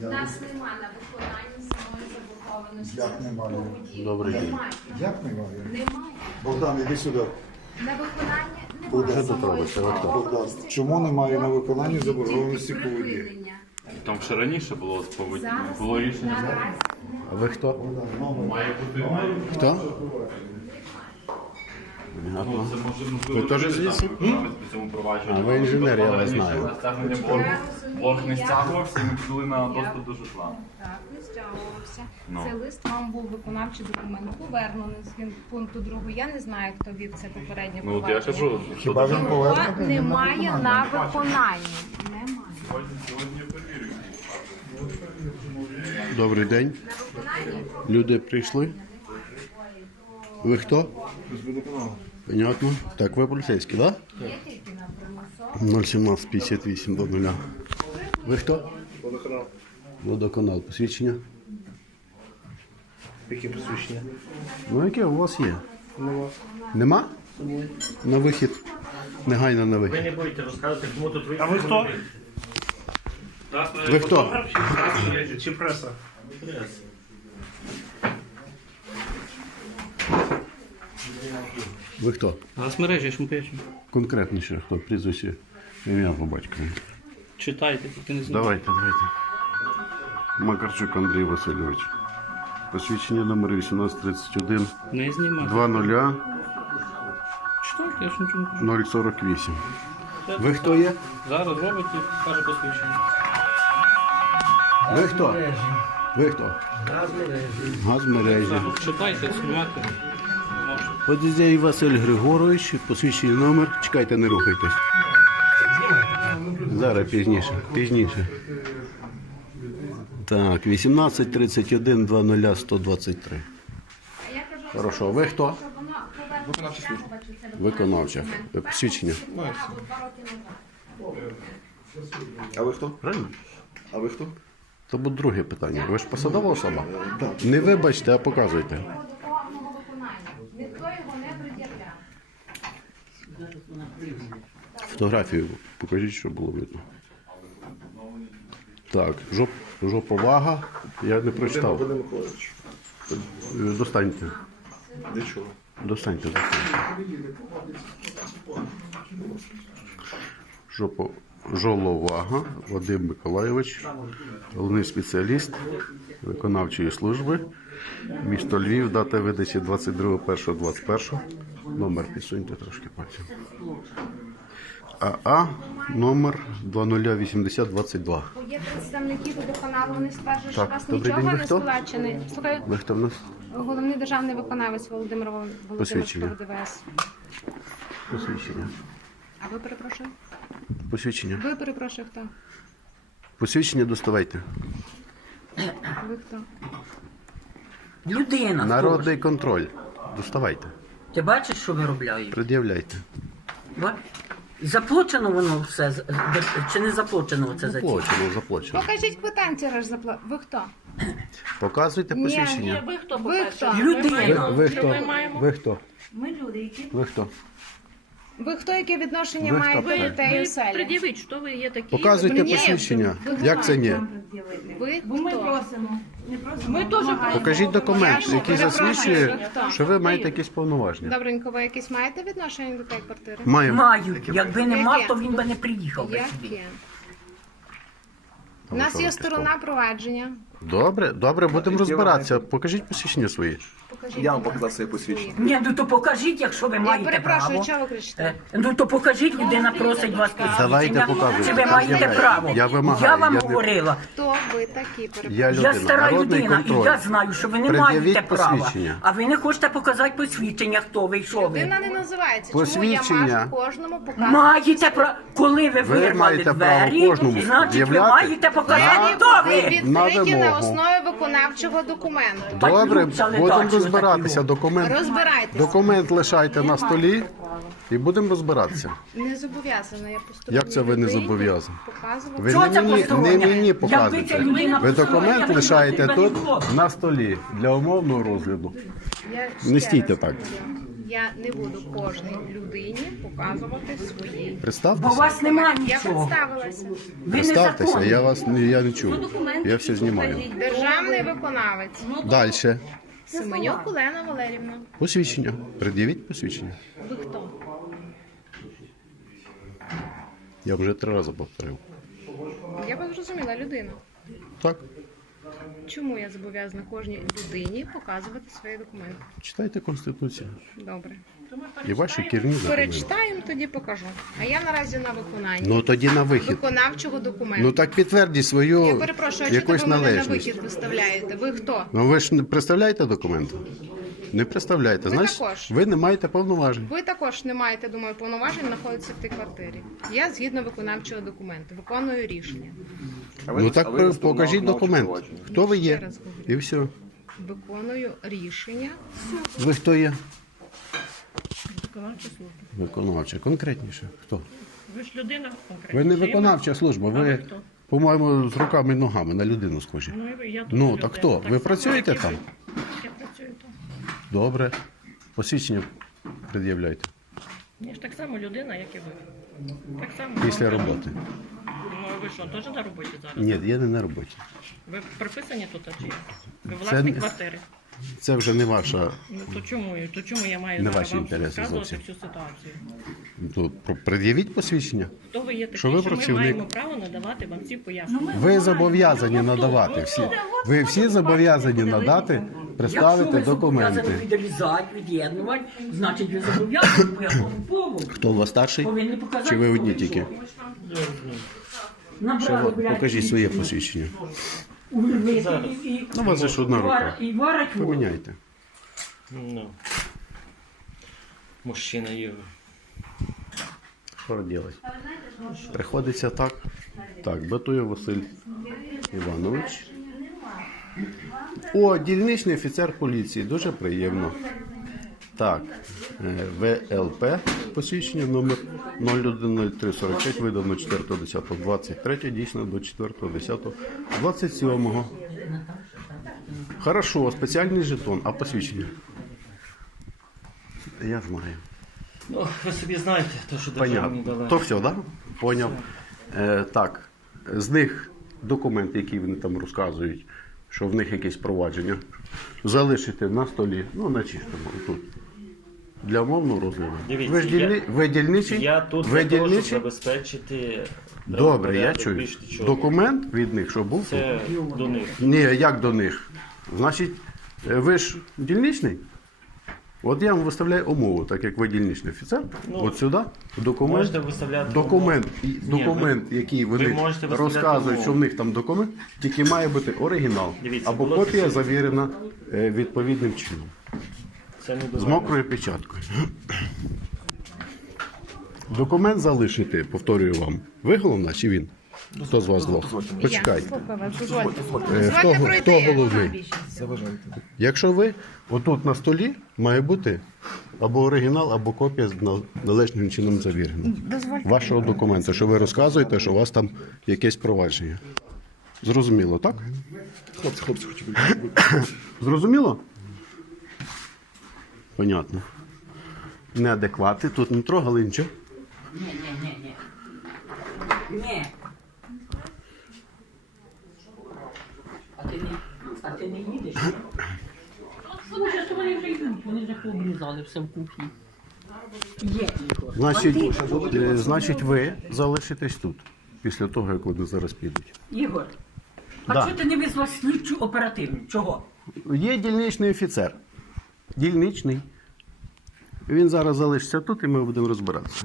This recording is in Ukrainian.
Нас нема на виконанні самої заблокованості. Як немає? Добрий день. Немає. Як немає? Немає. Богдан, іди сюди. На виконання немає що тут самої робиться? Отак. заблокованості. Богдан, чому немає на виконанні заборгованості по воді? припинення. Там ще раніше було Зараз було рішення. наразі А ви хто? Має бути має бути. Хто? Ну, це може можливо. Ви теж звідси? по цьому провадженню. А, ви інженер, я вас знаю. стягнення боргу. Не стягувався, і ми подали на доступ до житла. Так, не стягувався. Ну. Цей лист вам був виконавчий документ повернений з пункту 2. Я не знаю, хто вів це попереднє Ну от я провадження. кажу, Хіба він повернений? немає на виконанні. Немає. сьогодні сьогодні я перевірю. Добрий день. Люди прийшли. Ви хто? Понятно. Так, ви поліцейські, так? Да? 017 58 до 0. Ви хто? Водоканал. Водоканал. Посвідчення? Які посвідчення? Ну, яке у вас є? Нема? На вихід. Негайно на вихід. Ви не будете розказувати, кому тут ви. А ви хто? Ви хто? Чи преса? Преса? Ви хто? Газмережі ж ми пишемо. Конкретніше, хто прізвище ім'я по батькові. Читайте, тільки не знаю. Давайте, давайте. Макарчук Андрій Васильович. Посвідчення номер 1831 Не знімати. 20 Читайте, я ж нічого не кажу. 048. Ви хто є? Зараз робите, каже посвідчення. Ви хто? Ви хто? Газмережі. Так, Читайте, знімати. Може. Подіздяй Василь Григорович, посвідчення номер. Чекайте, не рухайтесь. Зараз пізніше. Пізніше. Так, 18 31 20 123. А Хорошо. Ви хто? це Виконавча. Роки назад. А ви хто? Правильно? А ви хто? То буде друге питання. Ви ж посадова особа? Не вибачте, а показуйте. До повного виконання. Ніхто його не пред'являв. Фотографію покажіть, щоб було видно. Так, жоп, жоповага. Я не прочитав. Вадим Миколаївич. Достаньте. Для чого? Достаньте, достаньте. Жопо, жоловага Вадим Миколайович, головний спеціаліст виконавчої служби. Місто Львів, дата видачі 22.01.21. Номер підсуньте трошки пальцем. АА номер 208022. Є представники водоканалу, вони стверджують, що у вас добрий нічого ви не хто? сплачений. Слухаю, Ви хто в нас? головний державний виконавець Володимир Вол- Володимир Посвідчення. ДВС. Посвідчення. А ви перепрошую? Посвідчення. Ви перепрошую, хто? Посвідчення доставайте. Ви хто? Людина. Народний контроль. Доставайте. Ти бачиш, що виробляють? Пред'являйте. Ба- Заплачено воно все з- чи не заплачено це за ці? Заплачено, заплачено. Покажіть квитанцію раз запла... Ви хто? Показуйте Ні, посвідчення. ви хто? Ви хто? Людина. ви хто? Ви хто? Ми люди, які Ви хто? Ви хто, яке відношення Ви хто? маєте Ви- до тієї оселі? Пред'явіть, що ви є такі. Показуйте Ні, посвідчення. Як це ні? Ви Бо ми хто? просимо. Не просимо. Ми теж просимо. Покажіть документ, Я який перепрошую, засвідчує, хто? що ви маєте якісь повноваження. Добренько, ви якісь маєте відношення до тієї квартири? Маємо. Маю. Якби не мав, то він би не приїхав би сюди. Яке? У нас є сторона провадження. Добре, добре, будемо розбиратися. Покажіть посвідчення свої. Покажіть. Я вам показав своє посвідчення. Ні, ну то покажіть, якщо ви Я маєте перепрошую, право. чого ви кричите? Е, Ну то покажіть, людина просить вас Давайте посвідчення. показуйте. Чи ви маєте Пред'являйте. право? Я вимагаю, Я вам я не- говорила. Хто ви такі? Я Перепрошую. людина. Я стара Народний людина, і я знаю, що ви не Пред'явіть маєте права. посвідчення. А ви не хочете показати посвідчення, хто ви і що ви. Людина не називається. Чому я Посвідчення. маю кожному показувати? Маєте право, коли ви Ви вирвали маєте право двері, кожному значить ви маєте показати, на- хто Ви ви. відкриті на основі виконавчого документу. Добре, будемо розбиратися. Документ, Розбирайтеся. документ лишайте на столі і будемо розбиратися. Не зобов'язана я поступити. Як це ви не зобов'язані? Ви не мені, не мені показуєте. Ви документ лишаєте тут на столі для умовного розгляду. Не стійте так. Я не буду кожній людині показувати свої. Бо у Представтеся. вас немає Я нічого. представилася. Ви Представтеся, незаконні. я вас не- я не чув. Я все знімаю. Державний виконавець Далі. Семенюк Олена Валерівна. Посвідчення. Пред'явіть посвідчення. Ви хто? Я вже три рази повторив. Я вас зрозуміла, людина. Так, Чому я зобов'язана кожній людині показувати свої документи? читайте Конституцію. Добре. І ваші керівні документи. Перечитаємо, тоді покажу. А я наразі на виконанні Ну тоді на вихід. виконавчого документу. Ну так підтвердіть свою я перепрошую, а чого якусь ви мене на належність. вихід виставляєте? Ви хто? Ну ви ж не представляєте документи? Не представляєте. Ви Значить, також. ви не маєте повноважень. Ви також не маєте, думаю, повноважень знаходитися в тій квартирі. Я згідно виконавчого документу, виконую рішення. А ви Ну так ви покажіть документ. провадження. Хто ви Ще є? раз говорю. І все. Виконую рішення. Ви хто є? Виконавча служба. Виконавча. Конкретніше. Хто? Ви ж людина конкретна. Ви не Чи виконавча служба, А ви ви, хто? по-моєму, з руками і ногами на людину схожі. Ну, і ви- я Ну, людина. так хто? Ви само, працюєте як і там? ви. Я працюю там. Добре. Посвідчення пред'являйте Я ж так само людина, як і ви. Так само. після вам- роботи. Ну, а ви що, теж на роботі зараз? Ні, я не на роботі. Ви приписані тут, а чи як? Ви Це власник не- квартири. Це вже не ваша. Ну, то чому, то чому я маю Не зараз ваші вам інтереси розказувати зовсім. всю ситуацію? Ну, про- пред'явіть посвідчення. Хто ви є такий, Що ви що ми працівник? маємо право надавати вам ці пояснення? Ви зобов'язані надавати всі. Ви всі зобов'язані надати, представити Якщо ви документи. зобов'язані від'єднувати, значить ви зобов'язані по якому поводу. Хто у вас старший? Повинні показати. Чи ви одні тільки? Набрали, блядь, покажіть своє посвідчення. Увірвити і, і, Ну, у вас же ж одна вар- рука. і варить воду. Поміняйте. Ну. Мужчина є. Що робити? Приходиться так. Так, Батує Василь Іванович. О, дільничний офіцер поліції. Дуже приємно. Так, е, ВЛП посвідчення номер 010345 видано 4.10.23, дійсно до 4.10.27. Хорошо, спеціальний жетон, а посвідчення? Я знаю. Ну, ви собі знаєте, то, що держава дала. То все, да? Поняв. Е, так, з них документи, які вони там розказують, що в них якесь провадження, залишити на столі, ну на чистому, тут. Для мовного розгляду. Дивіться, ви ж дільни... я- ви? Я тут ви для того, щоб забезпечити Добре, я чую. більш нічого. Документ від них, що був? Це до них. Ні, як до них? Значить, е, ви ж дільничний? От я вам виставляю умову, так як ви дільничний офіцер. Ну, от сюди документ. Можете виставляти Документ, і- Ні, документ, який вони ви можете виставляти розказують, умову. що в них там документ, тільки має бути оригінал Дивіться, або було копія таке. завірена е, відповідним чином. Це не З мене. мокрою печаткою. Документ залишити, повторюю вам. Ви головна чи він? Хто з вас двох? Слухаю вас, дозвольте. Е, Хто, хто головний? Якщо ви, отут на столі має бути або оригінал, або копія з належним чином завірена. Вашого документу, що ви розказуєте, що у вас там якесь провадження. Зрозуміло, так? Хлопці, хлопці, хочу. Зрозуміло? Понятно. Неадеквати, тут не трогали нічого. Ні, ні, ні, ні. Ні. А ти не, а ти не їдеш? Слухай, то вони вже йдуть, вони вже пообрізали все в кухні. Є, Ігор. Значить, ти- е, значить, ви залишитесь тут, після того, як вони зараз підуть. Ігор, а Да. чого ти не визвав слідчу оперативну? Чого? Є дільничний офіцер. Дільничний. Він зараз залишиться тут і ми будемо розбиратися.